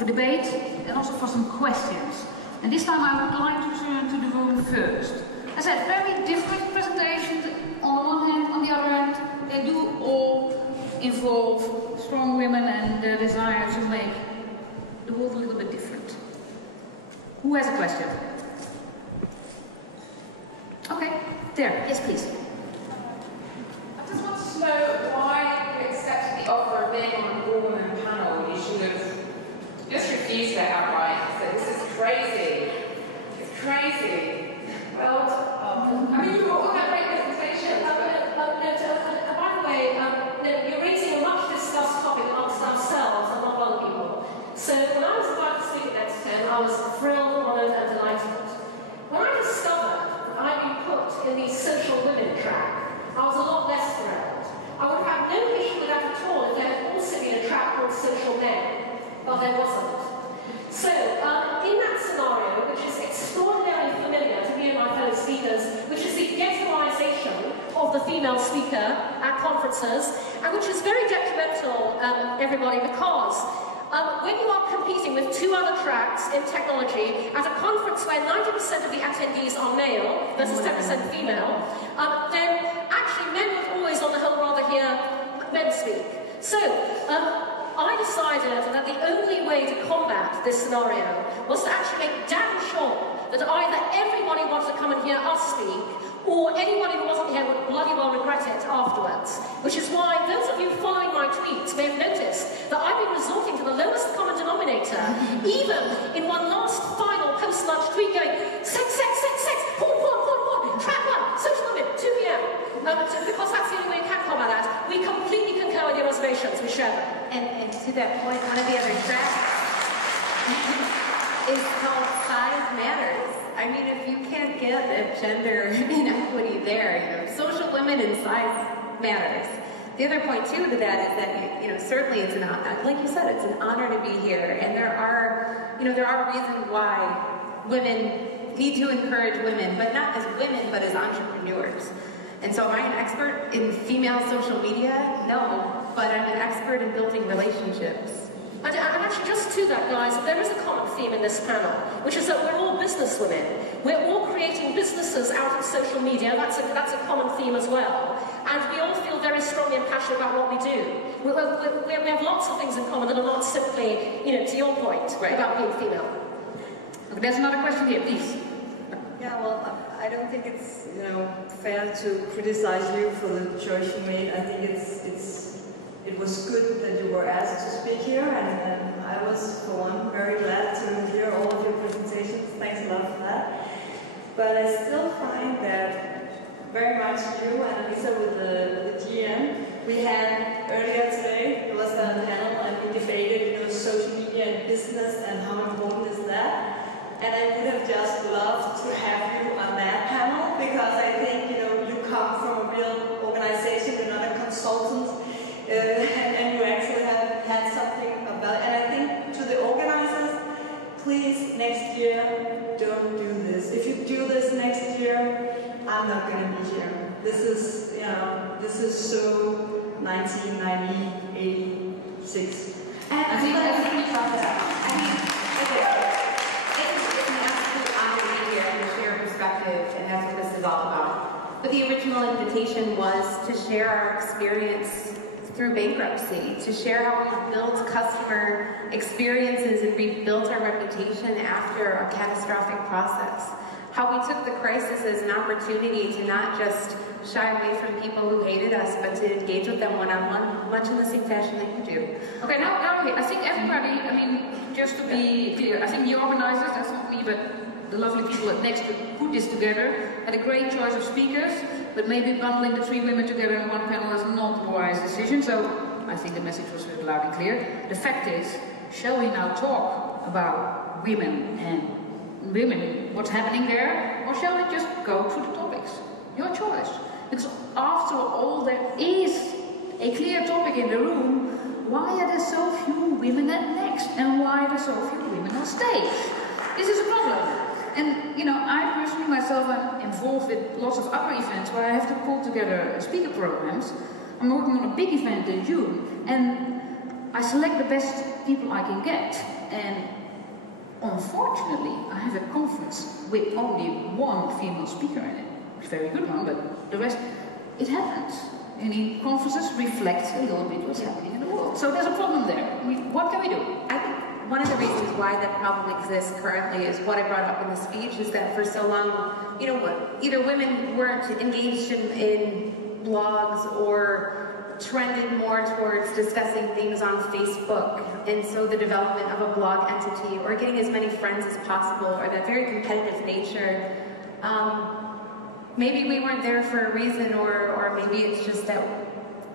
for debate and also for some questions. And this time I would like to turn to the room first. As I said, very different presentations on the one hand, on the other hand, they do all involve strong women and their desire to make the world a little bit different. Who has a question? Okay, there, yes please. I just want to know why you accepted the offer of being on a woman panel. You should have just refused that outright. So this is crazy. It's crazy. Well, I mean, you all had great presentations. By the way, you're raising a much discussed topic amongst ourselves and not other people. So when I was about to speak at Next 10, I was thrilled, honoured and delighted. When I discovered that I'd been put in the social women track, I was a lot less thrilled. I would have no issue with that at all if there had also been a track called social men, but there wasn't. So, in that scenario, which is extraordinarily familiar to me and my fellow speakers, which is the ghettoization of the female speaker at conferences, and which is very detrimental, everybody, because when you are competing with two other tracks in technology at a conference where 90% of the attendees are male versus 10% female, then actually men would always, on the whole, rather hear men speak. So, I decided that the only way to combat this scenario was to actually make damn sure that either everybody wanted to come and hear us speak, or anybody who wasn't here would bloody well regret it afterwards. Which is why those of you following my tweets may have noticed that I've been resorting to the lowest common denominator, even in one last final post-lunch tweet going, sex, sex, sex, sex, porn, porn, porn, porn, track one, social women, 2 p.m. Because that's the only way you can combat that. We completely concur with your observations, we share them. And to that point, one of the other tracks is called Size Matters. I mean, if you can't get a gender inequity there, social women and size matters. The other point too to that is that, certainly it's an honor, like you said, it's an honor to be here, and there are reasons why women need to encourage women, but not as women, but as entrepreneurs. And so am I an expert in female social media? No, but I'm an expert in building relationships. And actually, just to that, guys, there is a common theme in this panel, which is that we're all businesswomen. We're all creating businesses out of social media. That's a common theme as well. And we all feel very strongly and passionate about what we do. We have lots of things in common that are not simply, to your point, about being female. Okay, there's another question here, please. Yeah, well, I don't think it's fair to criticize you for the choice you made. I think it was good that you were asked to speak here, and I was, for one, very glad to hear all of your presentations. Thanks a lot for that. But I still find that very much you, Annalisa, with the GM, we had earlier today, there was a panel, and we debated social media and business and how important is that. And I would have just loved to have you on that panel, because I think, you come from a real organization, you're not a consultant, and you actually have had something about it. And I think to the organizers, please, next year, don't do this. If you do this next year, I'm not going to be here. This is so 1990, 86. And I think that's what you talked about. I mean, it's an absolute honor to be here and to share perspective, and that's what this is all about. But the original invitation was to share our experience through bankruptcy, to share how we built customer experiences and rebuilt our reputation after a catastrophic process. How we took the crisis as an opportunity to not just shy away from people who hated us, but to engage with them one-on-one, much in the same fashion that you do. Okay, now I think everybody, just to be clear, I think the organizers, that's not me, but the lovely people at Next to put this together, had a great choice of speakers, but maybe bundling the 3 women together in one panel is not a wise decision, so I think the message was really loud and clear. The fact is, shall we now talk about women and women, what's happening there, or shall we just go through the topics? Your choice. Because after all, there is a clear topic in the room. Why are there so few women at Next? And why are there so few women on stage? This is a problem. And, I personally myself am involved with lots of other events where I have to pull together speaker programs. I'm working on a big event in June, and I select the best people I can get, and unfortunately, I have a conference with only one female speaker in it. A very good one, but the rest, it happens. Any conferences reflect a little bit what's happening in the world. So there's a problem there. I mean, what can we do? I think one of the reasons why that problem exists currently is what I brought up in the speech, is that for so long, you know, either women weren't engaged in blogs or trended more towards discussing things on Facebook, and so the development of a blog entity or getting as many friends as possible, or that very competitive nature, maybe we weren't there for a reason, or maybe it's just that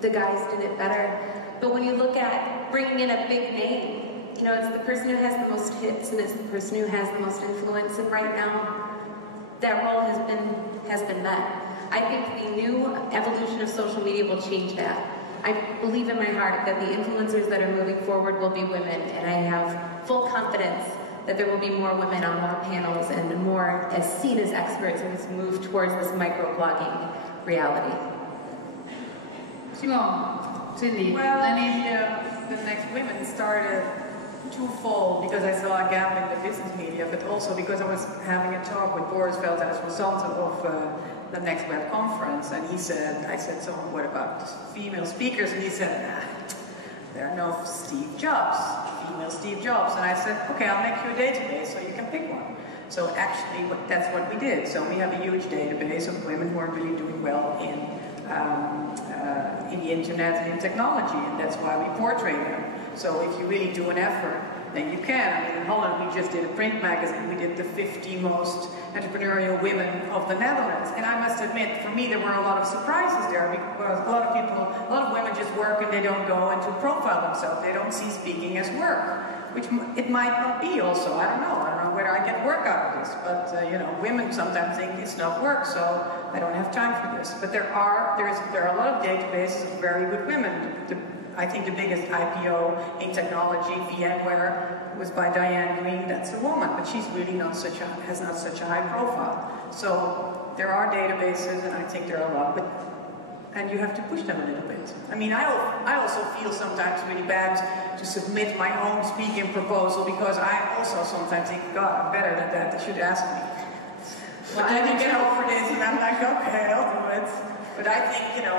the guys did it better. But when you look at bringing in a big name, you know, it's the person who has the most hits and it's the person who has the most influence, and right now that role has been met. I think the new evolution of social media will change that. I believe in my heart that the influencers that are moving forward will be women, and I have full confidence that there will be more women on more panels and more as seen as experts in this move towards this microblogging reality. Simone, Cindy, well, the Next Women started twofold, because I saw a gap in the business media, but also because I was having a talk with Boris Veldhuis from Zanten of the Next Web conference, and he said, I said, so what about female speakers? And he said, nah, there are no Steve Jobs, female Steve Jobs. And I said, okay, I'll make you a database so you can pick one. So actually, that's what we did. So we have a huge database of women who are really doing well in the internet and in technology, and that's why we portray them. So if you really do an effort, then you can. I mean, in Holland, we just did a print magazine. We did the 50 most entrepreneurial women of the Netherlands. And I must admit, for me, there were a lot of surprises there, because a lot of women just work and they don't go into profile themselves. They don't see speaking as work, which it might not be also. I don't know whether I get work out of this. But, you know, women sometimes think it's not work, so I don't have time for this. But there are a lot of databases of very good women. I think the biggest IPO in technology, VMware, was by Diane Green. That's a woman, but she's really has not such a high profile. So there are databases, and I think there are a lot, and you have to push them a little bit. I mean, I also feel sometimes really bad to submit my own speaking proposal, because I also sometimes think, God, I'm better than that. They should ask me. Well, I didn't get over this, and I'm like, okay, I'll do it. But I think, you know,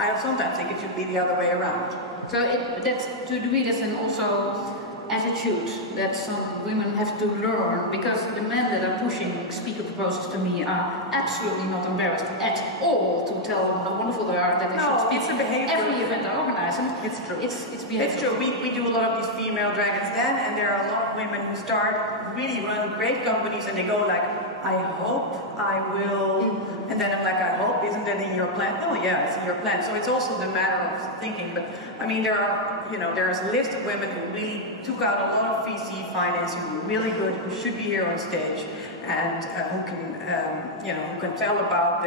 I sometimes think it should be the other way around. So that's to do it as an also attitude that some women have to learn, because the men that are pushing speaker proposals to me are absolutely not embarrassed at all to tell them how wonderful they are, that they should speak. It's a behavior. Every event I organize, and it's true. It's behavior. It's true. We do a lot of these female dragons then, and there are a lot of women who start really running great companies, and they go like, I hope I will, and then I'm like, I hope, isn't that in your plan? Oh yeah, it's in your plan. So it's also the matter of thinking. But I mean, there's a list of women who really took out a lot of VC financing, who are really good, who should be here on stage, and who can tell about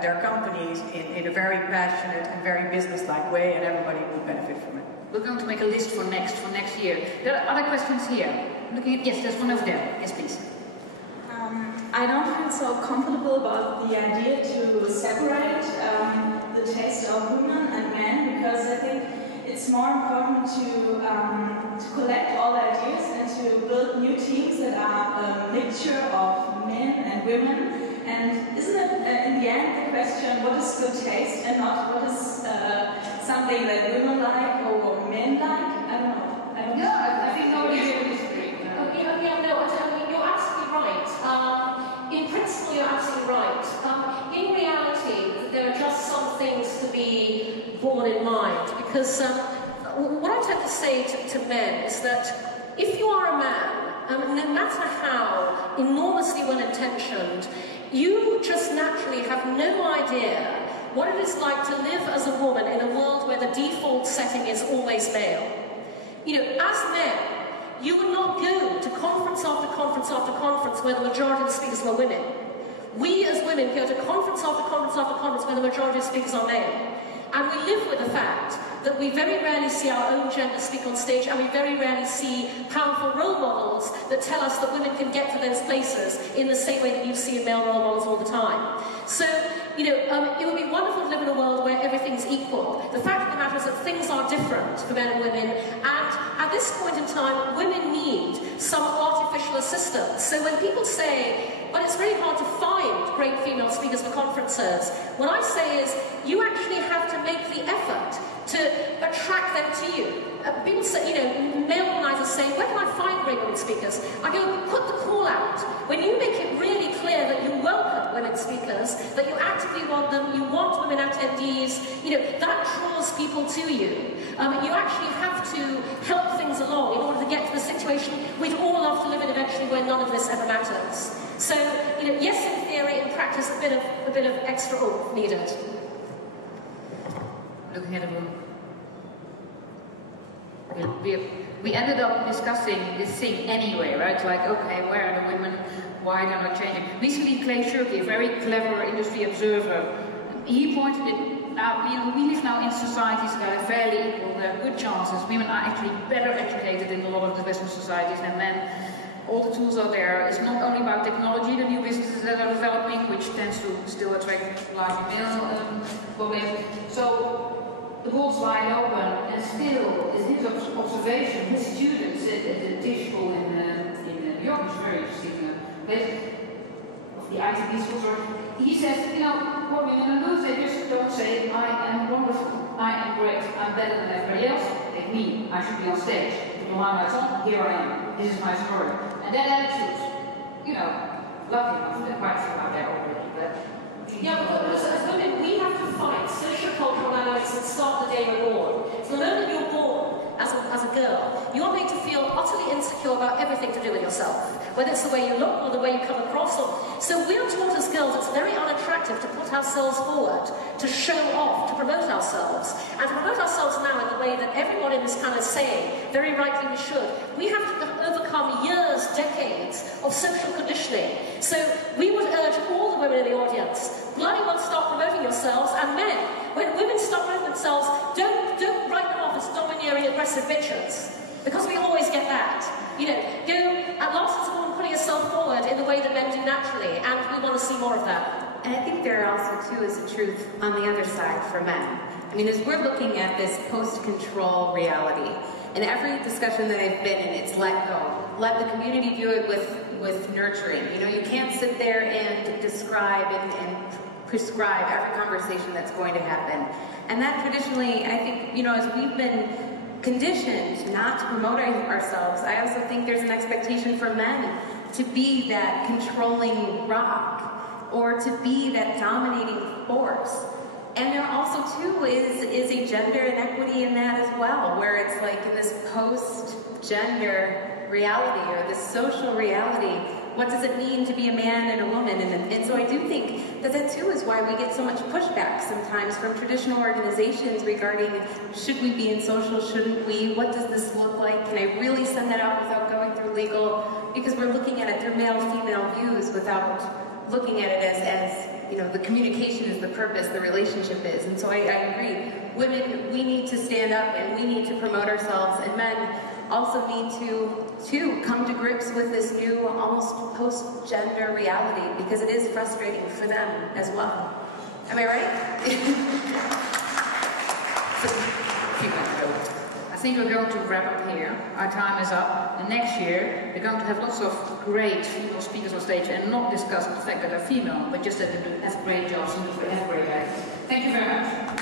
their companies in a very passionate and very business-like way, and everybody will benefit from it. We're going to make a list for next year. There are other questions here. Looking at, yes, there's one over there. Yes, please. I don't feel so comfortable about the idea to separate the taste of women and men, because I think it's more important to collect all ideas and to build new teams that are a mixture of men and women. And isn't it, in the end, the question, what is good taste and not what is something that women like or men like? I don't know. I think nobody will disagree. You're absolutely right. In principle, you're absolutely right. In reality, there are just some things to be borne in mind, because what I tend to say to men is that if you are a man, no matter how enormously well-intentioned, you just naturally have no idea what it is like to live as a woman in a world where the default setting is always male. You know, as men, you would not go to conference after conference after conference where the majority of the speakers were women. We as women go to conference after conference after conference where the majority of speakers are male. And we live with the fact that we very rarely see our own gender speak on stage, and we very rarely see powerful role models that tell us that women can get to those places in the same way that you see in male role models all the time. So, you know, it would be wonderful to live in a world where everything's equal. The fact of the matter is that things are different for men and women, and at this point in time, women need some artificial assistance. So when people say, but it's very hard to find great female speakers for conferences, what I say is, you actually have to make the effort to attract them to you. People say, you know, male organizers say, where can I find great women speakers? I go, put the call out. When you make it really clear that you welcome women speakers, that you actively want them, you want women attendees, you know, that draws people to you. You actually have to help things along in order to get to the situation we'd all love to live in eventually where none of this ever matters. So, you know, yes, in theory, in practice, a bit of extra oomph needed. Looking at the room. We ended up discussing this thing anyway, right? Like, okay, where are the women? Why they're not changing? Recently, Clay Shirky, a very clever industry observer, he pointed it out. We live now in societies that are fairly equal. There are good chances. Women are actually better educated in a lot of the Western societies than men. All the tools are there. It's not only about technology, the new businesses that are developing, which tends to still attract large male population. So the ball's wide open, and still, is his observation, his students at the Tisch School in New York is very interesting. Of the ITB schools, he says, you know, what women do, they just don't say, I am wonderful, I am great, I'm better than everybody else. Take me, I should be on stage. Put the limelights on, here I am. This is my story. And that attitude, you know, lucky enough, they're quite out there already, but yeah, but as women, we have to fight social cultural dynamics and start the day we're born. So the moment you're born as a girl, you are made to feel utterly insecure about everything to do with yourself, whether it's the way you look or the way you come across. So we're taught as girls it's very unattractive to put ourselves forward, to show off, to promote ourselves. And to promote ourselves now in the way that everyone in this kind of saying, very rightly we should, we have to overcome years, decades of social conditioning. So we would urge all the women in the audience, bloody well start promoting yourselves, and men, when women start promoting themselves, don't write them off as domineering, aggressive bitches, because we always get that. You know, go at last as a woman putting herself forward in the way that men do naturally, and we want to see more of that. And I think there also, too, is a truth on the other side for men. I mean, as we're looking at this post-control reality, in every discussion that I've been in, it's let go. Let the community do it with nurturing. You know, you can't sit there and describe and prescribe every conversation that's going to happen. And that traditionally, I think, you know, as we've been conditioned not to promote ourselves, I also think there's an expectation for men to be that controlling rock or to be that dominating force. And there also, too, is a gender inequity in that as well, where it's like in this post-gender reality or this social reality, what does it mean to be a man and a woman? And so I do think that too is why we get so much pushback sometimes from traditional organizations regarding should we be in social, shouldn't we? What does this look like? Can I really send that out without going through legal? Because we're looking at it through male-female views without looking at it as you know, the communication is the purpose, the relationship is. And so I agree. Women, we need to stand up and we need to promote ourselves, and men also need to come to grips with this new, almost post-gender reality, because it is frustrating for them as well. Am I right? I think we're going to wrap up here. Our time is up. And next year, we're going to have lots of great female speakers on stage and not discuss the fact that they're female, but just that they do have great jobs and have great actors. Thank you very much.